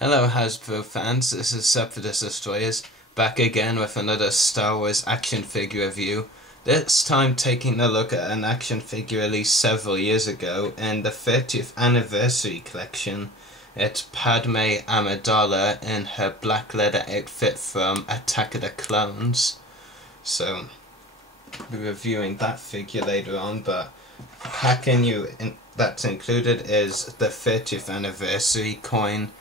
Hello Hasbro fans, this is Separatist Destroyers, back again with another Star Wars action figure review. This time taking a look at an action figure released several years ago in the 30th anniversary collection. It's Padme Amidala in her black leather outfit from Attack of the Clones. So, we'll be reviewing that figure later on, but that's included is the 30th anniversary coin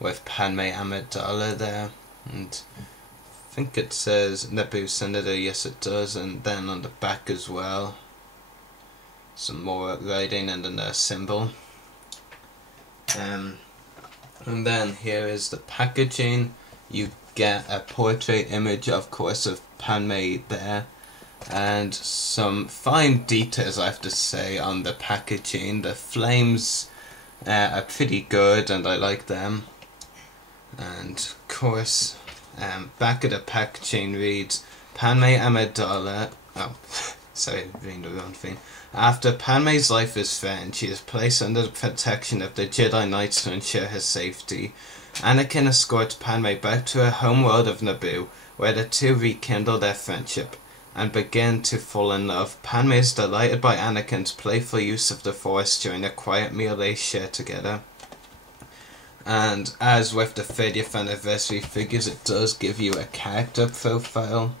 with Padme Amidala there, and I think it says Naboo Senator, yes it does, and then on the back as well some more writing and then a symbol. And then here is the packaging. You get a portrait image, of course, of Padme there, and some fine details, I have to say, on the packaging. The flames are pretty good and I like them. And of course, back of the packaging reads, Padme Amidala, reading the wrong thing. After Padme's life is threatened, she is placed under the protection of the Jedi Knights to ensure her safety. Anakin escorts Padme back to her homeworld of Naboo, where the two rekindle their friendship and begin to fall in love. Padme is delighted by Anakin's playful use of the Force during a quiet meal they share together. And as with the 30th anniversary figures, it does give you a character profile.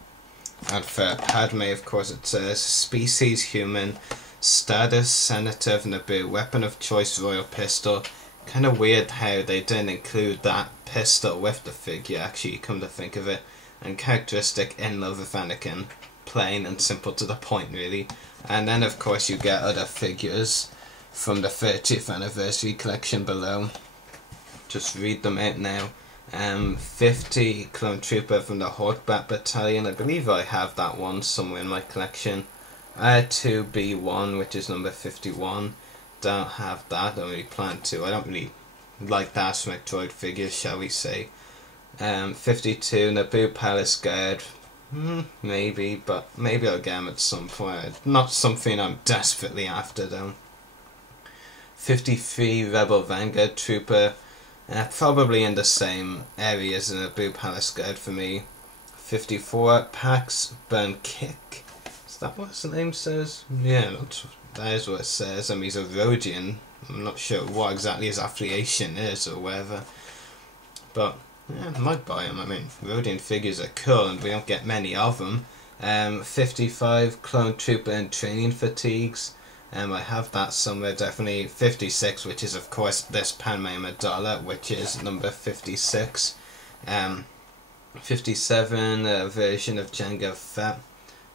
And for Padme, of course, it says species human, status senator of Naboo, weapon of choice royal pistol. Kind of weird how they didn't include that pistol with the figure, actually, come to think of it. And characteristic, in love with Anakin. Plain and simple to the point, really. And then, of course, you get other figures from the 30th anniversary collection below. Just read them out now. 50 Clone Trooper from the Hawkbat Battalion. I believe I have that one somewhere in my collection. 2B1, which is number 51. Don't have that, don't really plan to. I don't really like the astromech droid figures, shall we say. 52 Naboo Palace Guard. Maybe, but maybe I'll get them at some point. Not something I'm desperately after though. 53 Rebel Vanguard Trooper. Probably in the same area as the Naboo Palace Guard for me. 54 Pax Burn Kick. Is that what his name says? Yeah, that is what it says. I mean, he's a Rhodian. I'm not sure what exactly his affiliation is or whatever. But yeah, I might buy him. I mean, Rhodian figures are cool and we don't get many of them. 55 Clone Trooper and Training Fatigues. I have that somewhere, definitely. 56, which is of course this Padme Amidala, which is number 56. 57, a version of Jango Fett.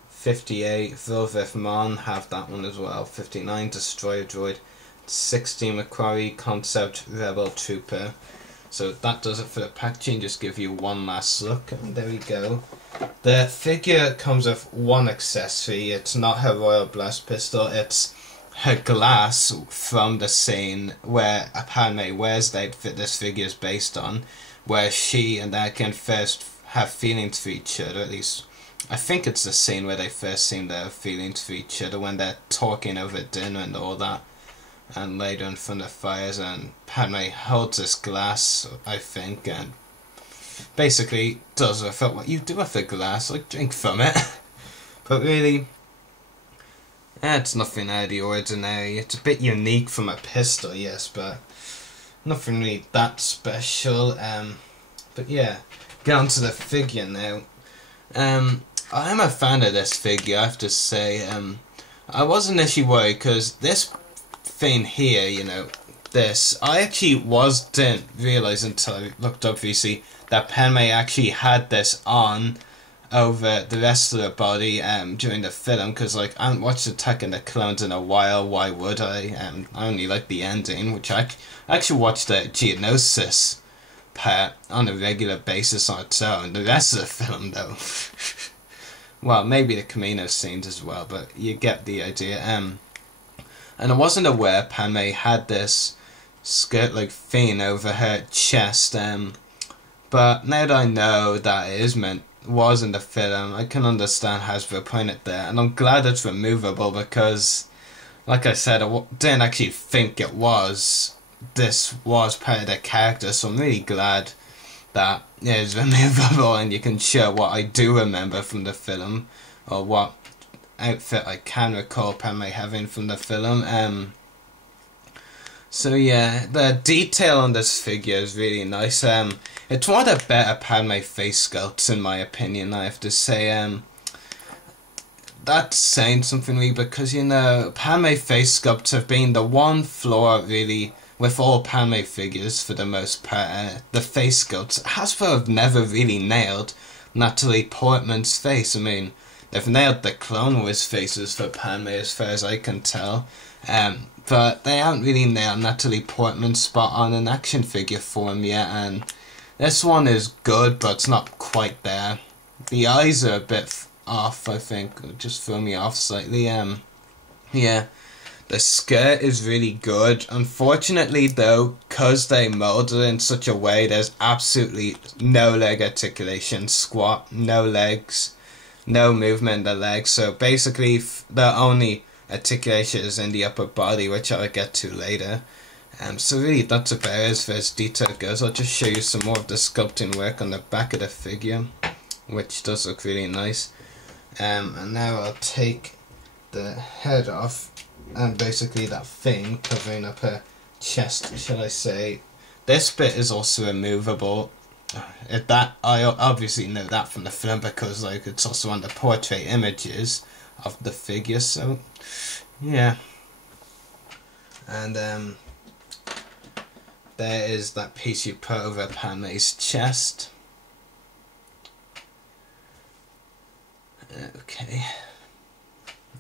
58, Vilveth Mon, have that one as well. 59, Destroyer Droid. 60, Macquarie Concept Rebel Trooper. So that does it for the packaging, just give you one last look, and there we go. The figure comes with one accessory. It's not her Royal Blast Pistol, it's her glass from the scene where Padme wears the outfit this figure is based on, where she and Anakin first have feelings for each other. At least I think it's the scene where they first seem to have feelings for each other, when they're talking over dinner and all that, and later in front of fires, and Padme holds this glass, I think, and basically does with it what you do with a glass, like drink from it. But really, it's nothing out of the ordinary. It's a bit unique from a pistol, yes, but nothing really that special. But yeah, get on to the figure now. I am a fan of this figure, I have to say. I wasn't initially worried because this thing here, you know, this, I actually didn't realise until I looked up recently that Padme actually had this on over the rest of the body during the film, because like I haven't watched Attack of the Clones in a while. Why would I? I only like the ending, which I actually watched the Geonosis part on a regular basis on its own. The rest of the film though, well, maybe the Camino scenes as well, but you get the idea. And I wasn't aware Padme had this skirt-like thing over her chest, but now that I know that it was in the film, I can understand Hasbro putting it there, and I'm glad it's removable because, like I said, I didn't actually think it was this was part of the character, so I'm really glad that it is removable and you can show what I do remember from the film, or what outfit I can recall Padme having from the film. So yeah, the detail on this figure is really nice. It's one of the better Padme face sculpts in my opinion, I have to say. That's saying something really, because you know, Padme face sculpts have been the one flaw really with all Padme figures for the most part. The face sculpts, Hasbro have never really nailed Natalie Portman's face. I mean, they've nailed the Clone Wars faces for Padme as far as I can tell, but they haven't really nailed Natalie Portman's spot on an action figure form yet, and this one is good, but it's not quite there. The eyes are a bit off, I think, just throw me off slightly. Yeah, the skirt is really good. Unfortunately though, because they molded it in such a way, there's absolutely no leg articulation, squat, no legs, no movement in the legs, so basically the only articulation is in the upper body, which I'll get to later. So really that's about it as far as detail goes. I'll just show you some more of the sculpting work on the back of the figure, which does look really nice. And now I'll take the head off, and basically that thing covering up her chest, shall I say. This bit is also removable. I obviously know that from the film, because like it's also on the portrait images of the figure, so yeah. And there is that piece you put over Padme's chest. Okay,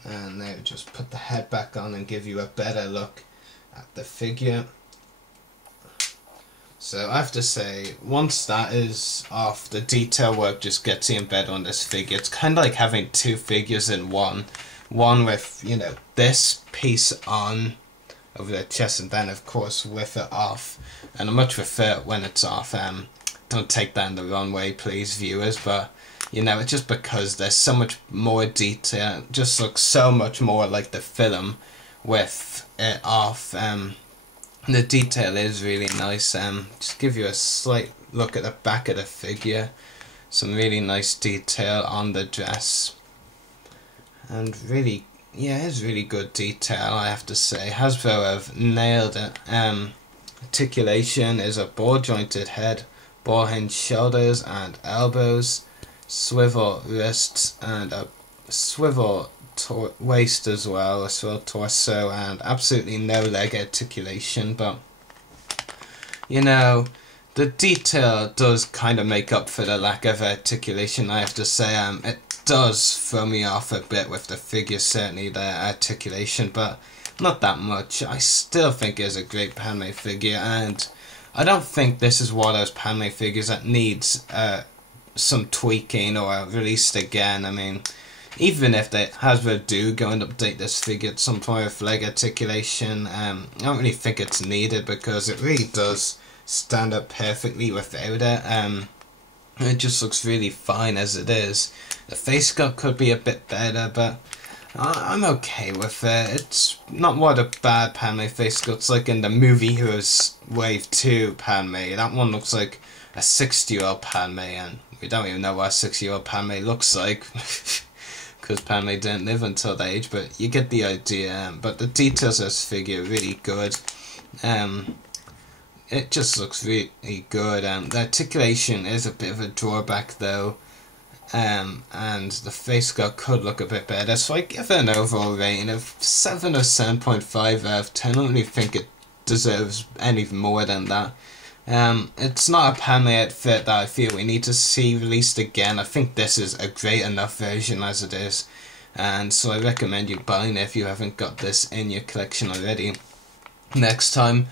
and now just put the head back on and give you a better look at the figure. So I have to say, once that is off, the detail work just gets even better on this figure. It's kind of like having two figures in one. One with, you know, this piece on over the chest, and then of course with it off. And I much prefer it when it's off. Don't take that in the wrong way, please, viewers, but you know, it's just because there's so much more detail. It just looks so much more like the film with it off. The detail is really nice. Just give you a slight look at the back of the figure. Some really nice detail on the dress. And really, yeah, it's really good detail, I have to say. Hasbro have nailed it. Articulation is a ball jointed head, ball hinge shoulders and elbows, swivel wrists, and a swivel waist as well, a swivel torso, and absolutely no leg articulation. But you know, the detail does kind of make up for the lack of articulation, I have to say. It does throw me off a bit with the figure, certainly the articulation, but not that much. I still think it's a great Padme figure, and I don't think this is one of those Padme figures that needs some tweaking or released again. I mean, even if they Hasbro do go and update this figure at some point with leg articulation, I don't really think it's needed, because it really does stand up perfectly without it. It just looks really fine as it is. The face sculpt could be a bit better, but I'm okay with it. It's not one of the bad Padme face sculpts like in the movie Heroes Wave 2 Padme. That one looks like a 60-year-old Padme, and we don't even know what a 60-year-old Padme looks like, because Padme didn't live until that age, but you get the idea. But the details of this figure are really good. It just looks really good. The articulation is a bit of a drawback though, and the face sculpt could look a bit better, so I give it an overall rating of 7 or 7.5 out of 10. I don't really think it deserves any more than that. It's not a Padme outfit that I feel we need to see released again. I think this is a great enough version as it is, and so I recommend you buying it if you haven't got this in your collection already. Next time,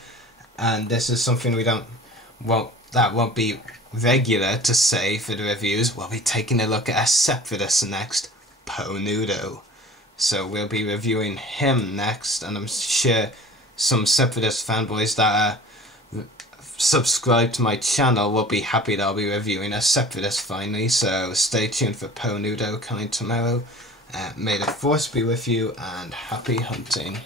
and this is something that won't be regular to say for the reviews, we'll be taking a look at a Separatist next, Poe Nudo. So we'll be reviewing him next, and I'm sure some Separatist fanboys that are subscribed to my channel will be happy that I'll be reviewing a Separatist finally, so stay tuned for Poe Nudo coming tomorrow. May the Force be with you, and happy hunting.